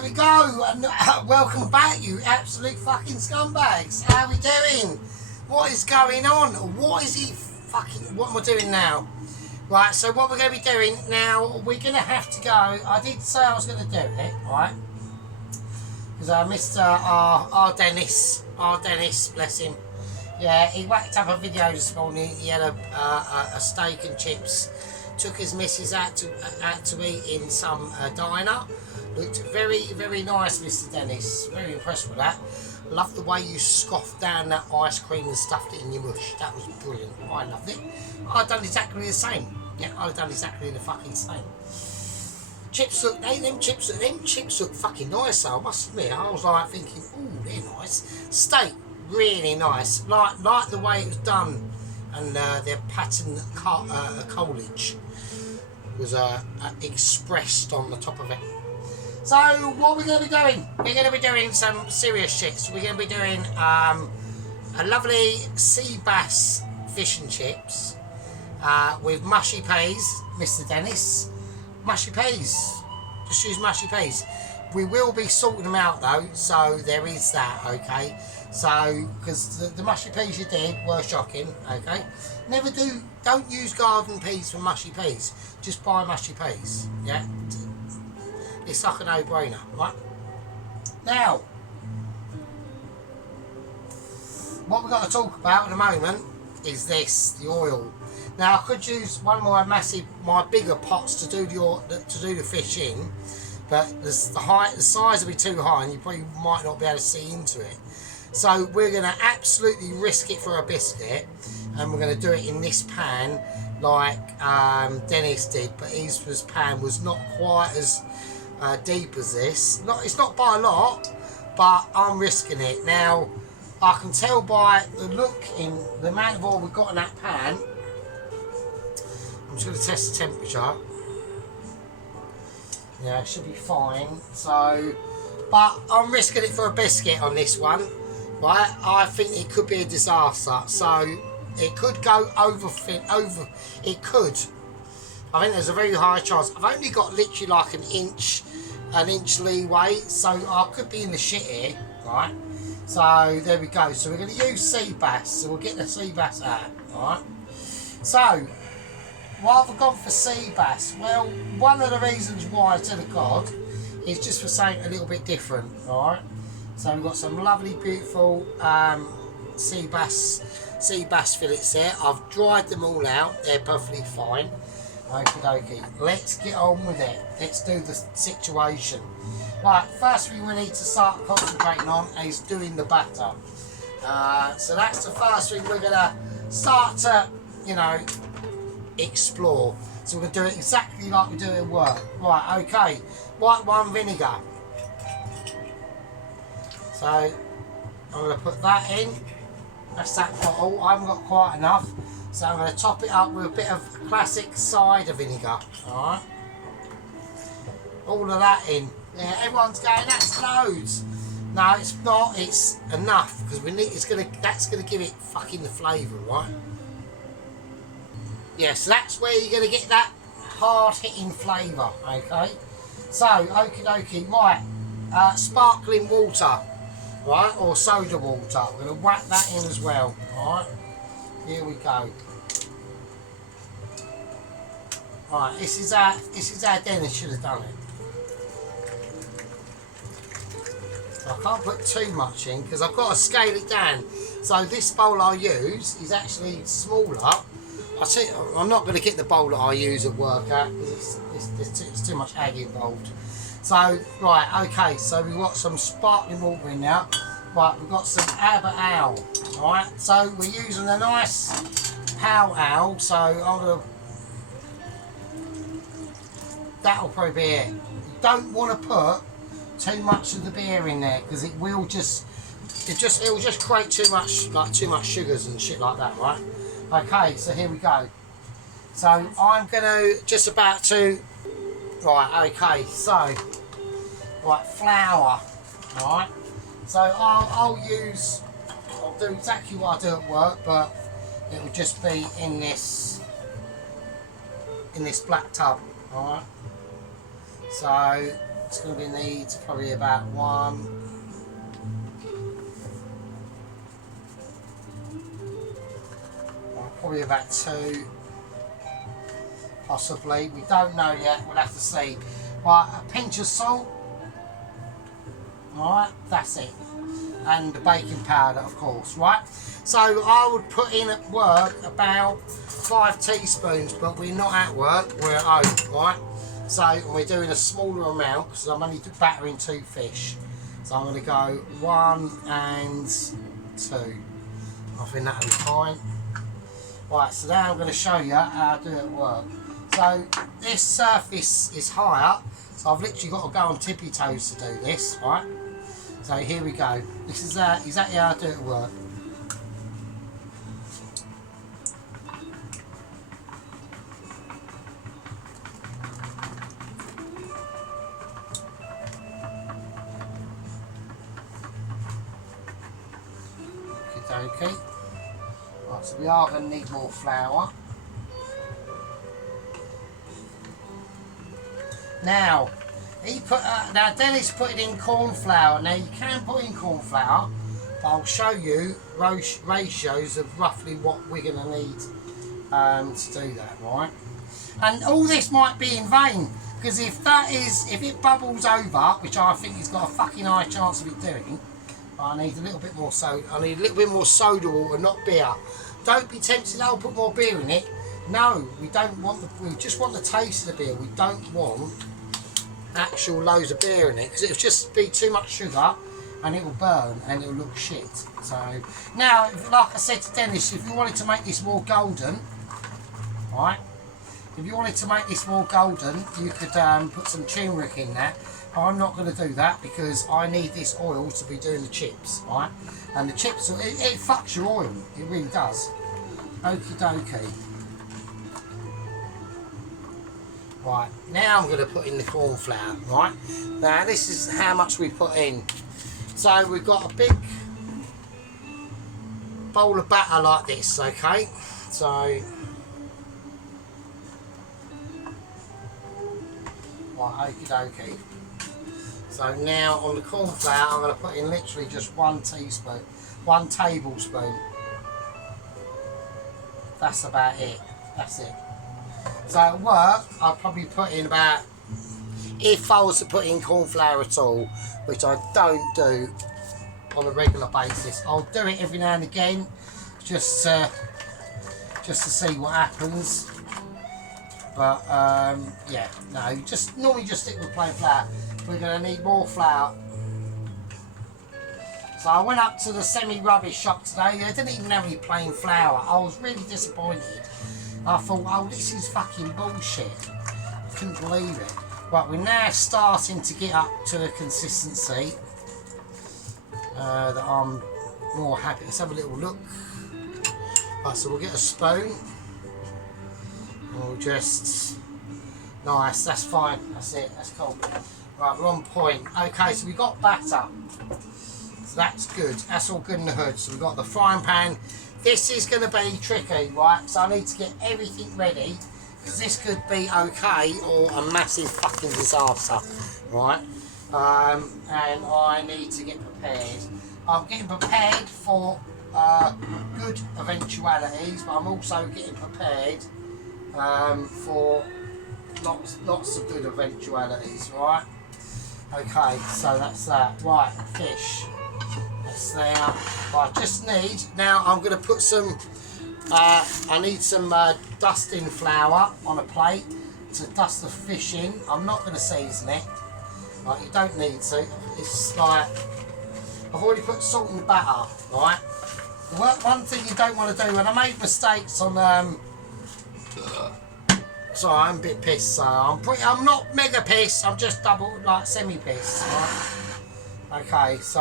there we go, and welcome back, you absolute fucking scumbags. How are we doing? What is going on? What is he fucking, what am I doing now? Right, so what we're going to be doing now, we're going to have to go, I did say I was going to do it, right? Because Mr. our Dennis, bless him. Yeah, he whacked up a video this morning. He had a steak and chips. Took his missus out to eat in some diner. Looked very, very nice, Mr. Dennis. Very impressed with that. Loved the way you scoffed down that ice cream and stuffed it in your mush. That was brilliant. I loved it. I'd done exactly the same. Yeah, I'd done exactly the fucking same. Chips look, them chips look fucking nice though, I must admit. I was like thinking, ooh, they're nice. Steak, really nice. Like the way it was done, and their pattern collage was expressed on the top of it. So what we're going to be doing? We're going to be doing some serious shits. We're going to be doing a lovely sea bass fish and chips with mushy peas, Mr. Dennis. Mushy peas. Just use mushy peas. We will be sorting them out though, so there is that, okay? So, because the mushy peas you did were shocking, okay? Don't use garden peas for mushy peas. Just buy mushy peas, yeah? It's like a no-brainer, right? Now, what we've got to talk about at the moment is this, the oil. Now, I could use one of my bigger pots to do the fish in, but the size will be too high, and you probably might not be able to see into it. So we're going to absolutely risk it for a biscuit, and we're going to do it in this pan like Dennis did, but his pan was not quite as deep as this. It's not by a lot, but I'm risking it. Now, I can tell by the look in the amount of oil we've got in that pan. I'm just going to test the temperature. Yeah, it should be fine. So, but I'm risking it for a biscuit on this one. Right, I think it could be a disaster. So it could go over. It could. I think there's a very high chance. I've only got literally like an inch leeway, so I could be in the shit here, right? So there we go. So we're going to use sea bass. So we'll get the sea bass out, right? So why have I gone for sea bass? Well, one of the reasons why to the cod is just for something a little bit different, right? So we've got some lovely, beautiful sea bass fillets there. I've dried them all out. They're perfectly fine. Okie dokie. Let's get on with it. Let's do the situation. Right, first thing we need to start concentrating on is doing the batter. So that's the first thing we're going to start to, explore. So we're going to do it exactly like we do at work. Right, okay. White wine vinegar. So I'm going to put that in. That's that bottle. I haven't got quite enough. So I'm going to top it up with a bit of classic cider vinegar. Alright. All of that in. Yeah, everyone's going, that's loads. No, it's not. It's enough because we need. That's going to give it fucking the flavour, right? Yeah, so that's where you're going to get that hard-hitting flavour. Okay. So, okie dokie. Right. Sparkling water. Right, or soda water. We're going to whack that in as well. Alright, here we go. Right, this is how Dennis should have done it. I can't put too much in because I've got to scale it down. So this bowl I use is actually smaller. I'm not going to get the bowl that I use at work out because it's too much egg involved. So, right, okay, so we've got some sparkling water in now. Right, we've got some Albert Ale. Alright, so we're using a nice Pale Ale, so I'm going to... That'll probably be it. You don't want to put too much of the beer in there because it will just... It'll just create too much sugars and shit like that, right? Okay, so here we go. So I'm going to just about to... Right, okay, so, right, flour, alright, so I'll do exactly what I do at work, but it will just be in this black tub, alright, so It's going to be needs probably about 1. Probably about 2. Possibly. We don't know yet. We'll have to see. Right, a pinch of salt. Alright, that's it. And the baking powder, of course, right? So I would put in at work about 5 teaspoons, but we're not at work, we're at home, right? So we're doing a smaller amount because I'm only battering 2 fish. So I'm going to go 1 and 2. I think that'll be fine. Right, so now I'm going to show you how to do it at work. So this surface is higher, so I've literally got to go on tippy toes to do this, right? So here we go. This is exactly how I do it at work. Okay. Right, so we are going to need more flour. Now, now Dennis put it in corn flour. Now you can put in corn flour, but I'll show you ratios of roughly what we're going to need to do that, right? And all this might be in vain, because if it bubbles over, which I think it's got a fucking high chance of it doing, I need a little bit more soda. I need a little bit more soda water, not beer. Don't be tempted. I'll put more beer in it. No, we don't want we just want the taste of the beer. We don't want actual loads of beer in it, because it'll just be too much sugar and it will burn and it'll look shit. So now, like I said to Dennis, if you wanted to make this more golden, right? If you wanted to make this more golden, you could put some turmeric in that. I'm not going to do that because I need this oil to be doing the chips, right? And the chips, it fucks your oil. It really does. Okie dokie. Right, now I'm going to put in the corn flour, right? Now this is how much we put in. So we've got a big bowl of batter like this, okay? So right, okie dokie. So now on the corn flour I'm going to put in literally just 1 tablespoon. That's about it. That's it. So at work, I'll probably put in about, if I was to put in corn flour at all, which I don't do on a regular basis, I'll do it every now and again, just to see what happens. But yeah, no, normally just stick with plain flour. We're going to need more flour. So I went up to the semi-rubbish shop today. They didn't even have any plain flour. I was really disappointed. I thought, oh, this is fucking bullshit. I couldn't believe it. Right, we're now starting to get up to a consistency that I'm more happy. Let's have a little look. Right, so we'll get a spoon. And we'll just... Nice, that's fine. That's it, that's cool. Right, we're on point. Okay, so we've got batter. So that's good. That's all good in the hood. So we've got the frying pan. This is going to be tricky, right? So I need to get everything ready, because this could be okay or a massive fucking disaster, right? And I need to get prepared. I'm getting prepared for good eventualities, but I'm also getting prepared for lots of good eventualities, right? Okay, so that's that. Right, fish. That's there. Right, just need, now I'm going to put some, I need some dusting flour on a plate to dust the fish in. I'm not going to season it. Right, you don't need to. It's like, I've already put salt in the batter, right? One thing you don't want to do, when I made mistakes on, sorry, I'm a bit pissed, so I'm not mega pissed, I'm just like semi pissed, right? Okay, so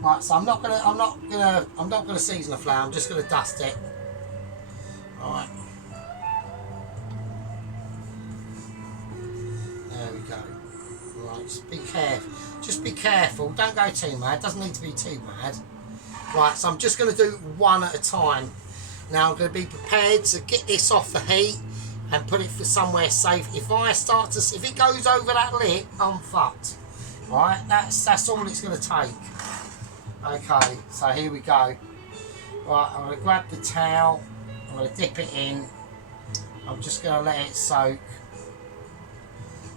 right, so I'm not gonna season the flour, I'm just gonna dust it. Alright. There we go. Right, just be careful, don't go too mad, doesn't need to be too mad. Right, so I'm just gonna do one at a time. Now I'm going to be prepared to get this off the heat and put it for somewhere safe. If it goes over that lip, I'm fucked. Right, that's all it's going to take. Okay, so here we go. Right, I'm going to grab the towel, I'm going to dip it in, I'm just going to let it soak.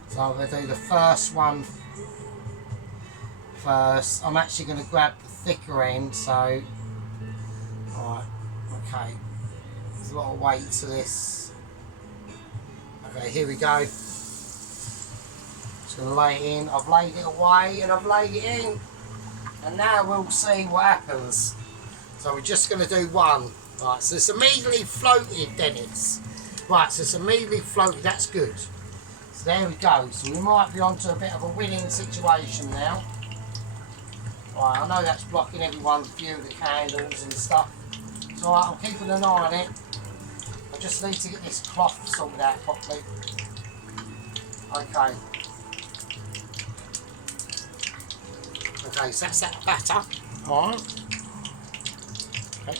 So I'm going to do the first one first. I'm actually going to grab the thicker end, so... Right, okay. There's a lot of weight to this. Okay, here we go. Just going to lay it in. I've laid it away and I've laid it in. And now we'll see what happens. So we're just going to do one. Right, so it's immediately floated, Dennis. Right, so it's immediately floated. That's good. So there we go. So we might be onto a bit of a winning situation now. Right, I know that's blocking everyone's view of the candles and stuff. So right, I'm keeping an eye on it. I just need to get this cloth sorted out properly. Okay. Okay, so that's that batter. Alright. Okay.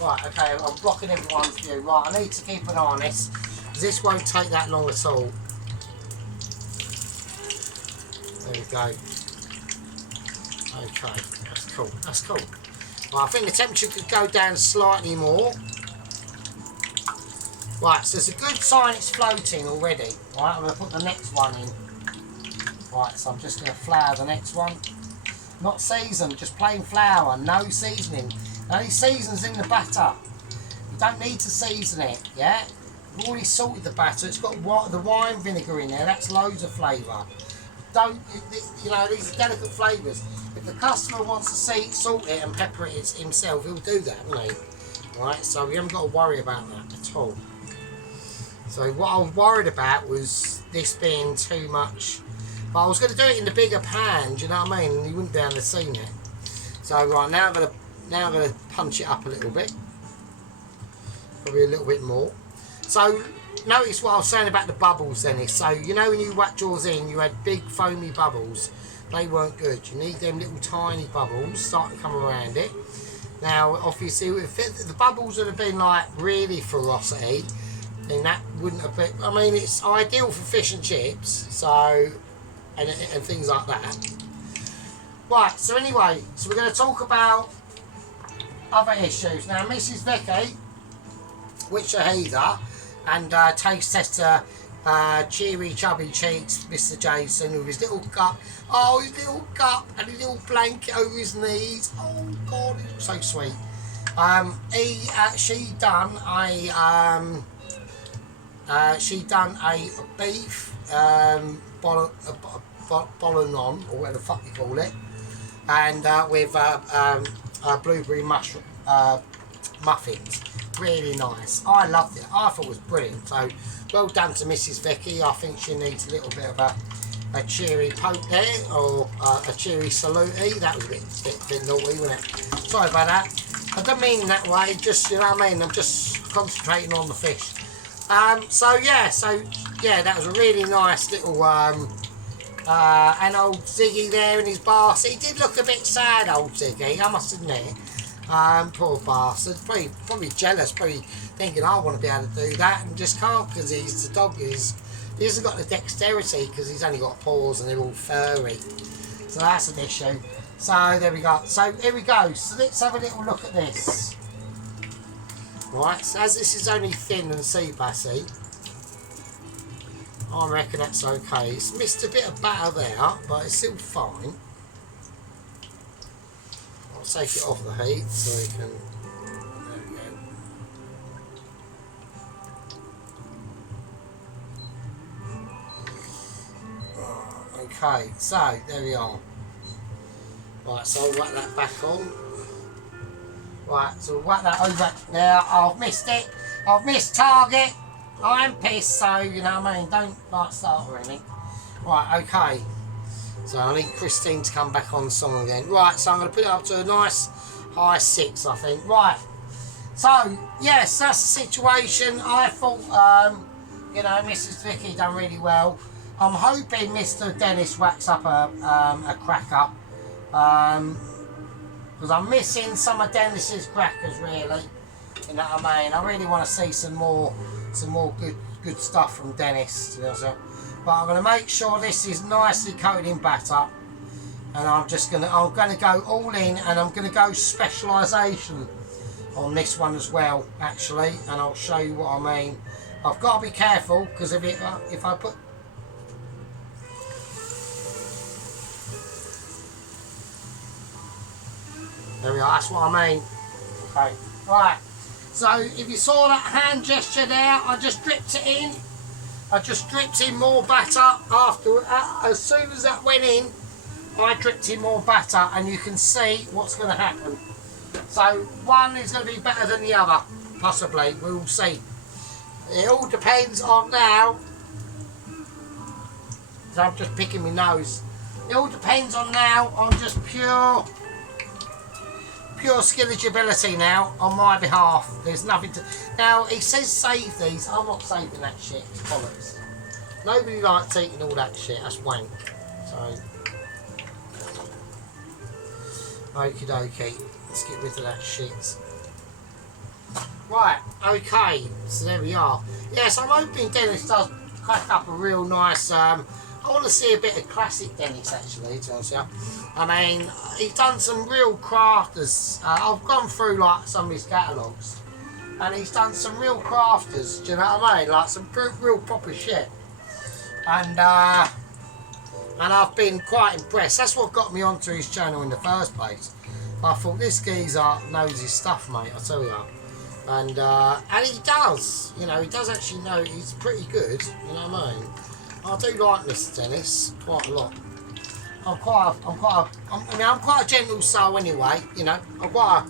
Right, okay, I'm blocking everyone's view. Right, I need to keep an eye on this, because this won't take that long at all. There we go. Okay, that's cool, that's cool. Right, I think the temperature could go down slightly more. Right, so it's a good sign it's floating already. Right, I'm going to put the next one in. Right, so I'm just going to flour the next one. Not seasoned, just plain flour, no seasoning. The only season's in the batter. You don't need to season it, yeah? We've already salted the batter, it's got the wine vinegar in there, that's loads of flavour. You know, these are delicate flavours. If the customer wants to salt it and pepper it himself, he'll do that, won't he? Right, so we haven't got to worry about that at all. So what I was worried about was this being too much. But I was going to do it in the bigger pan, do you know what I mean? And you wouldn't be able to see it. So right, now I'm going to punch it up a little bit. Probably a little bit more. So notice what I was saying about the bubbles, Dennis. So you know when you whacked yours in, you had big foamy bubbles. They weren't good. You need them little tiny bubbles starting to come around it. Now, obviously, if the bubbles would have been like really ferocity, then that wouldn't have been. I mean, it's ideal for fish and chips, so and things like that. Right. So anyway, so we're going to talk about other issues now. Mrs. Vicky, which are heather, and taste tester, cheery chubby cheeks, Mr. Jason, with his little cup. Oh, his little cup and his little blanket over his knees. Oh God, he looks so sweet. She done a beef bolognese, or whatever the fuck you call it, and with blueberry mushroom muffins. Really nice. I loved it. I thought it was brilliant. So well done to Mrs. Vicky. I think she needs a little bit of a cheery poke there, or a cheery salute. That was a bit naughty, wasn't it? Sorry about that. I don't mean that way, just, you know what I mean, I'm just concentrating on the fish. So yeah, that was a really nice little, and old Ziggy there in his bath. He did look a bit sad, old Ziggy, I must admit. Poor bastard, probably jealous, probably thinking I want to be able to do that and just can't, because he hasn't got the dexterity, because he's only got paws and they're all furry. So that's an issue. So there we go. So here we go. So let's have a little look at this. Right, so as this is only thin and sea bassy, I reckon that's okay. It's missed a bit of batter there, but it's still fine. I'll take it off the heat so we can. There we go. Okay, so there we are. Right, so I'll whack that back on. Right, so we'll whack that over. Now, I've missed it. I've missed target. I'm pissed, so, you know what I mean? Don't, like, start or anything. Right, okay. So I need Christine to come back on the song again. Right, so I'm going to put it up to a nice high 6, I think. Right. So, yes, that's the situation. I thought, you know, Mrs. Vicky done really well. I'm hoping Mr. Dennis whacks up a cracker. Because I'm missing some of Dennis's crackers, really. You know what I mean? I really want to see some more good good stuff from Dennis. You know, so, but I'm going to make sure this is nicely coated in batter, and I'm going to go all in, and I'm going to go specialisation on this one as well, actually, and I'll show you what I mean. I've got to be careful because if I put there we are, that's what I mean. Okay, right. So if you saw that hand gesture there, I just dripped it in. I just dripped in more batter after. As soon as that went in, I dripped in more batter, and you can see what's going to happen. So one is going to be better than the other, possibly. We'll see. It all depends on now. So I'm just picking my nose. It all depends on now on just pure skillage ability now on my behalf. There's nothing to. Now it says save these. I'm not saving that shit. It's bollocks. Nobody likes eating all that shit. That's wank. So okie dokie. Let's get rid of that shit. Right. Okay. So there we are. Yes, I'm hoping Dennis does crack up a real nice. I want to see a bit of classic Dennis, actually, to be honest with you. I mean, he's done some real crafters. I've gone through like some of his catalogues, and he's done some real crafters. Do you know what I mean? Like some real proper shit. And I've been quite impressed. That's what got me onto his channel in the first place. I thought this geezer knows his stuff, mate. I tell you. And he does. You know, he does actually know. He's pretty good. You know what I mean? I do like Mr. Dennis quite a lot. I'm quite a gentle soul anyway. You know, I'm quite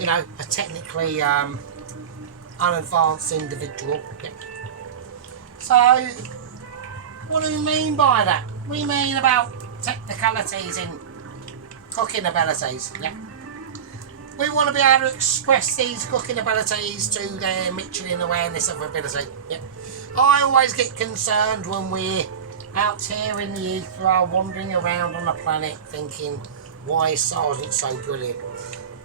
a technically unadvanced individual. Yeah. So, what do we mean by that? We mean about technicalities in cooking abilities. Yeah. We want to be able to express these cooking abilities to their Michelin awareness of ability. Yeah. I always get concerned when we're out here in the ether, wandering around on the planet, thinking, why is Sergeant so brilliant?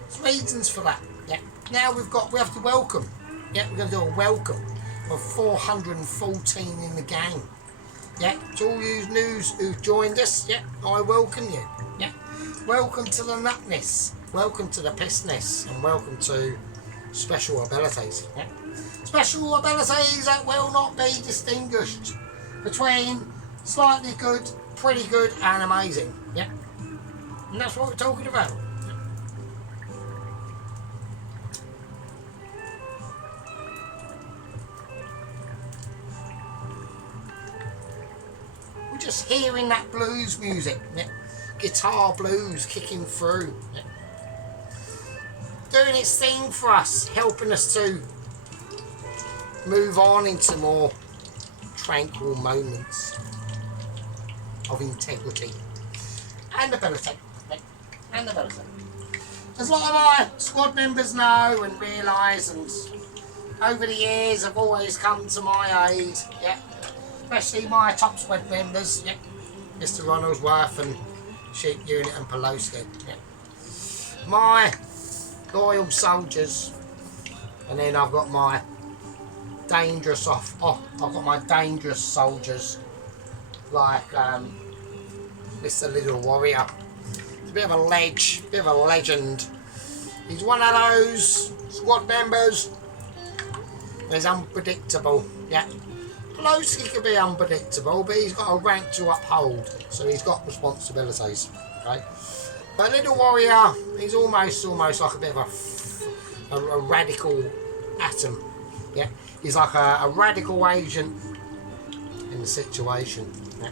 There's reasons for that. Yeah. Now we have to welcome. Yeah, we're going to do a welcome of 414 in the gang. Yeah, to all you news who've joined us, yeah, I welcome you. Yeah. Welcome to the nutness, welcome to the pissness, and welcome to special abilities. Yeah. Special abilities that will not be distinguished between slightly good, pretty good, and amazing. Yeah. And that's what we're talking about. We're just hearing that blues music. Yeah. Guitar blues kicking through. Yeah. Doing its thing for us, helping us to move on into more tranquil moments of integrity and ability. And ability. As a lot of my squad members know and realise, and over the years have always come to my aid, yeah, especially my top squad members, yeah, Mr. Ronaldsworth and Sheep Unit and Pelosi, yeah. My loyal soldiers, and then I've got my dangerous soldiers like Mr. Little Warrior. He's a bit of a legend. He's one of those squad members that's unpredictable. Yeah, Pelosi can be unpredictable, but he's got a rank to uphold, so he's got responsibilities. Okay, but Little Warrior, he's almost like a bit of a radical atom. Yeah. He's like a radical agent in the situation. Yeah.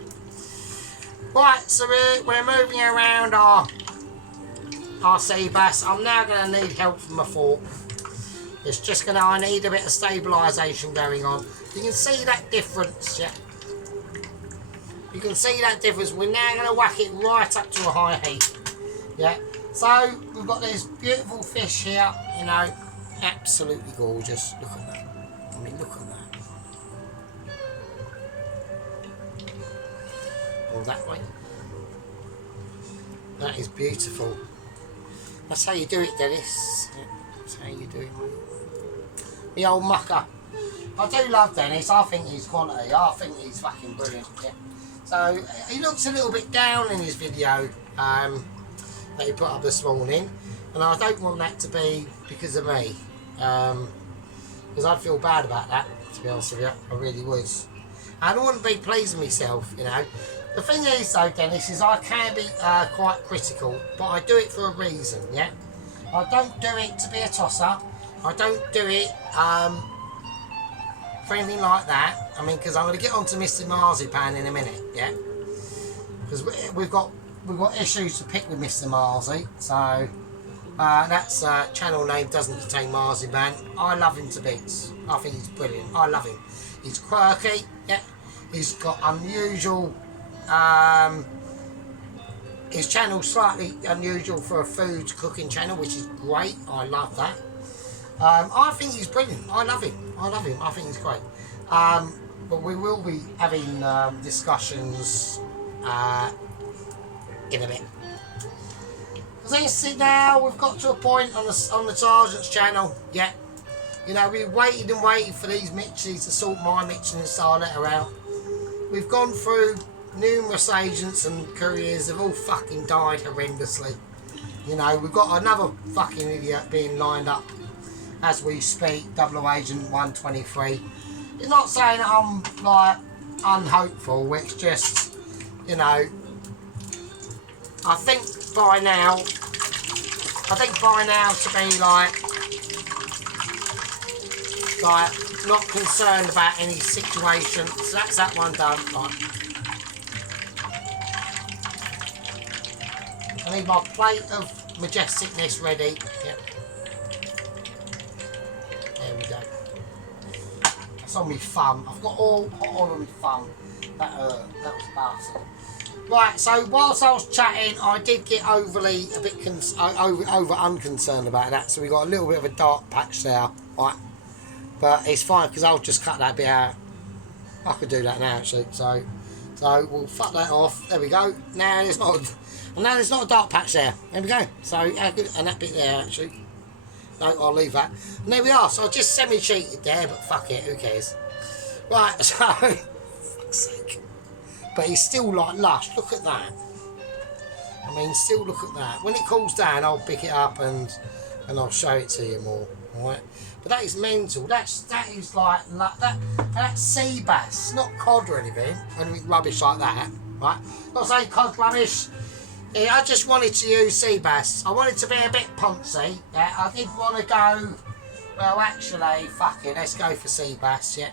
Right, so we're moving around our sea bass. I'm now going to need help from a fork. It's just I need a bit of stabilisation going on. You can see that difference, yeah? You can see that difference. We're now going to whack it right up to a high heat. Yeah. So we've got this beautiful fish here, you know, absolutely gorgeous. Look at that. I mean, look at that. All that way. That is beautiful. That's how you do it, Dennis. Yeah, that's how you do it, mate. The old mucker. I do love Dennis. I think he's quality. I think he's fucking brilliant. Yeah. So he looks a little bit down in his video that he put up this morning, and I don't want that to be because of me, because I'd feel bad about that, to be honest with you. I really would. I don't want to be pleasing myself, you know. The thing is though, Dennis, is I can be quite critical, but I do it for a reason, yeah? I don't do it to be a tosser. I don't do it for anything like that. I mean, because I'm going to get on to Mr. Marzipan in a minute, yeah? Because we've got issues to pick with Mr. Marzi, so that's channel name doesn't contain Marzipan. I love him to bits. I think he's brilliant. I love him. He's quirky, yeah? He's got unusual... his channel's slightly unusual for a food cooking channel, which is great. I love that. I think he's brilliant. I love him. I love him. I think he's great. But we will be having discussions in a bit. Because you see now, we've got to a point on the Sergeant's channel. Yeah. You know, we waited and waited for these Mitchies to sort my Michelin star letter out. We've gone through numerous agents and couriers have all fucking died horrendously. You know, we've got another fucking idiot being lined up as we speak, Double Agent 123. It's not saying that I'm like unhopeful, it's just, you know, I think by now to be like not concerned about any situation. So that's that one done. Right. I need my plate of majesticness ready. Yep. There we go. That's on my thumb. I've got all on my thumb. That was bastard. Right, so whilst I was chatting, I did get overly a bit over unconcerned about that. So we got a little bit of a dark patch there, right? But it's fine because I'll just cut that bit out. I could do that now actually. So we'll fuck that off. There we go. Now there's not a dark patch there. There we go. So and that bit there actually. No, I'll leave that. And there we are. So I just semi-cheated there, but fuck it, who cares? Right, so fuck's sake. But he's still like lush. Look at that. I mean, still look at that. When it cools down, I'll pick it up and I'll show it to you more. All right. But that is mental. That is like that. That's sea bass, not cod or anything rubbish like that. Right. Not saying cod's rubbish. Yeah, I just wanted to use sea bass. I wanted to be a bit poncy. Yeah. I didn't want to go. Well, actually, fuck it. Let's go for sea bass. Yeah.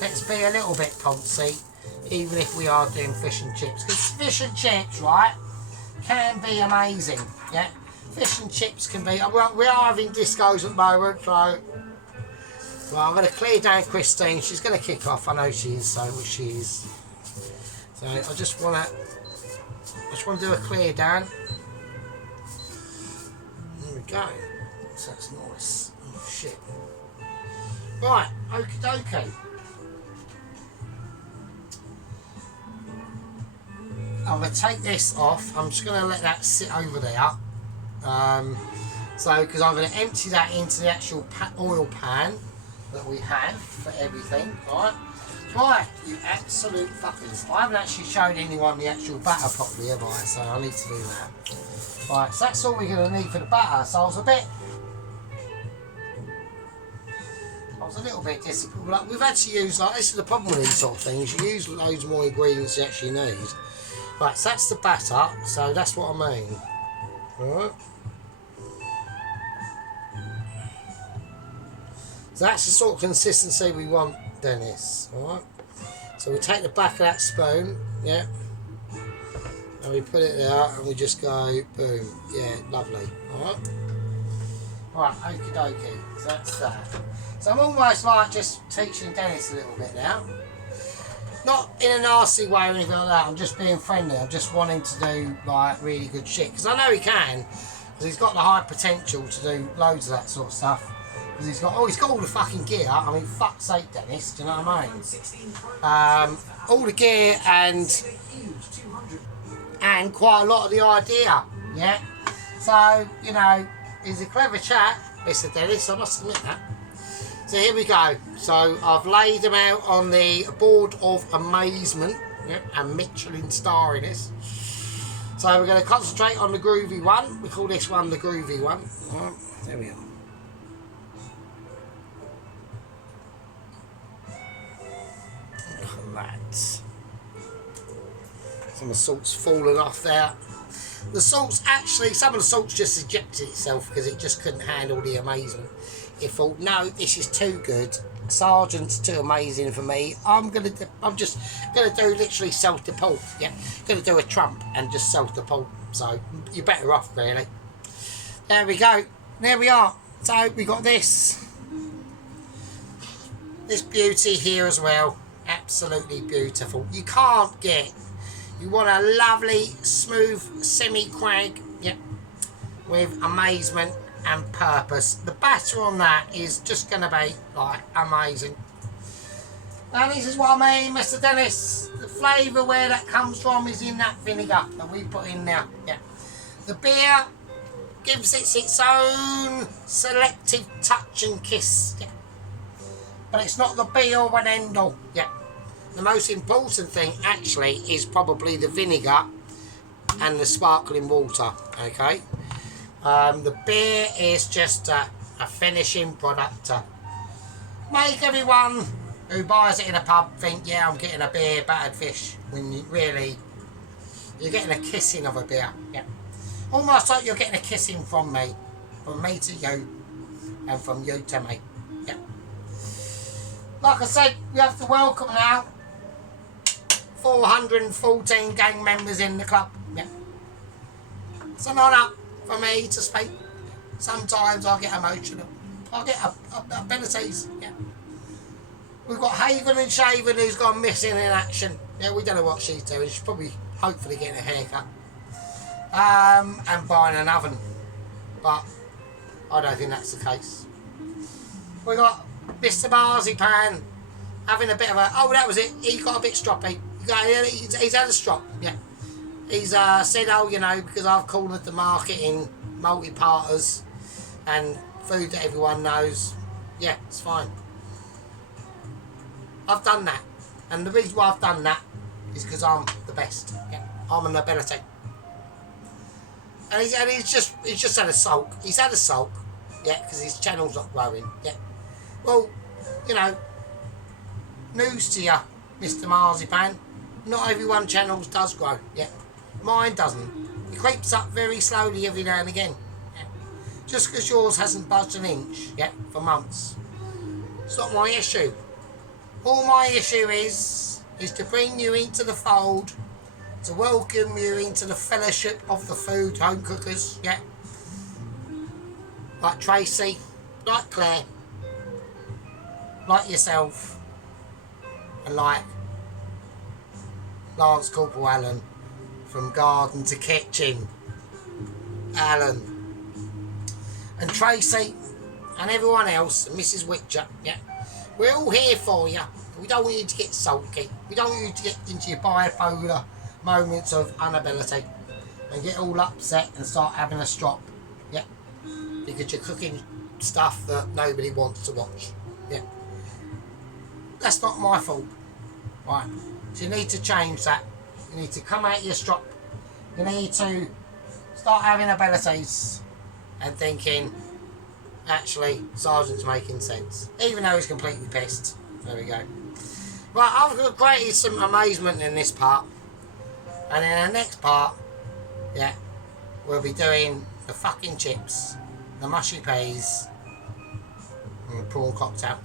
Let's be a little bit poncy. Even if we are doing fish and chips, because fish and chips, right, can be amazing. Yeah, fish and chips can be. Well, we are having discos at the moment, so well, I'm going to clear down Christine. She's going to kick off. I know she is. So she is. So I just want to do a clear down. There we go. So that's nice. Oh shit. Right. Okie dokie. I'm going to take this off. I'm just going to let that sit over there. Because I'm going to empty that into the actual oil pan that we have for everything. Right, you absolute fuckers. I haven't actually showed anyone the actual batter properly, have I? So I need to do that. Right, so that's all we're going to need for the batter. So I was a little bit disappointed. Like, we've had to use, like, this is the problem with these sort of things. You use loads more ingredients you actually need. Right, so that's the batter, so that's what I mean. Alright. So that's the sort of consistency we want, Dennis. Alright. So we take the back of that spoon, yeah. And we put it there and we just go boom. Yeah, lovely. Alright. Right, okie dokie. So that's that. So I'm almost like just teaching Dennis a little bit now. Not in a nasty way or anything like that, I'm just being friendly. I'm just wanting to do like really good shit. Because I know he can. Because he's got the high potential to do loads of that sort of stuff. Because he's got all the fucking gear. I mean, fuck's sake, Dennis, do you know what I mean? All the gear and quite a lot of the idea, yeah? So, you know, he's a clever chap, Mr. Dennis, I must admit that. So here we go. So I've laid them out on the board of amazement. Yep, and Michelin star in this. So we're going to concentrate on the groovy one. We call this one the groovy one. Right, there we are. Look at that. Some of the salt's fallen off there. The salt's actually, some of the salt's just ejected itself because it just couldn't handle the amazement. It thought, no, this is too good. Sergeant's too amazing for me. I'm just gonna do literally self-depult. Yeah, gonna do a Trump and just self-depult. So you're better off, really. There we go. There we are. So we got this beauty here as well. Absolutely beautiful. You can't get. You want a lovely, smooth semi-quag. Yep, with amazement and purpose. The batter on that is just going to be like amazing. And this is what I mean, Mr. Dennis. The flavour where that comes from is in that vinegar that we put in there. Yeah. The beer gives it its own selective touch and kiss. Yeah. But it's not the be all and end all. Yeah. The most important thing actually is probably the vinegar and the sparkling water. Okay. The beer is just a finishing product to make everyone who buys it in a pub think, yeah, I'm getting a beer battered fish, when you really, you're getting a kissing of a beer. Yeah. Almost like you're getting a kissing from me to you, and from you to me. Yeah. Like I said, we have to welcome now 414 gang members in the club. Yeah. It's an honour for me to speak. Sometimes I get emotional. I get abilities. Yeah. We've got Haven and Shaven who's gone missing in action. Yeah, we don't know what she's doing. She's probably, hopefully, getting a haircut. And buying an oven. But I don't think that's the case. We got Mr. Marzipan having a bit of a. Oh, that was it. He got a bit stroppy. He's had a strop. Yeah. He's said, oh, you know, because I've cornered the market in multi-parters and food that everyone knows. Yeah, it's fine. I've done that. And the reason why I've done that is because I'm the best. Yeah, I'm an ability. And he's just had a sulk. He's had a sulk. Yeah, because his channel's not growing. Yeah. Well, you know, news to you, Mr. Marzipan. Not everyone channels does grow. Yeah. Mine doesn't. It creeps up very slowly every now and again. Yeah. Just because yours hasn't budged an inch, yeah, for months. It's not my issue. All my issue is to bring you into the fold, to welcome you into the fellowship of the food home cookers, yeah. Like Tracy, like Claire, like yourself, and like Lance Corporal Allen. From garden to kitchen, Alan and Tracy and everyone else, and Mrs. Witcher, yeah, we're all here for you. We don't want you to get sulky. We don't want you to get into your bipolar moments of inability and get all upset and start having a strop, yeah, because you're cooking stuff that nobody wants to watch, yeah. That's not my fault, right? So you need to change that. You need to come out your strop. You need to start having abilities and thinking, actually, Sergeant's making sense. Even though he's completely pissed. There we go. Right, I've created some amazement in this part. And in the next part, yeah, we'll be doing the fucking chips, the mushy peas, and the prawn cocktail.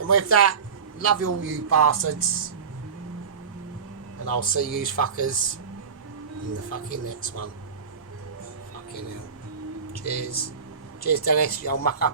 And with that, love you all, you bastards. And I'll see you fuckers in the fucking next one. Fucking hell. Cheers. Cheers, Dennis, you old mucker.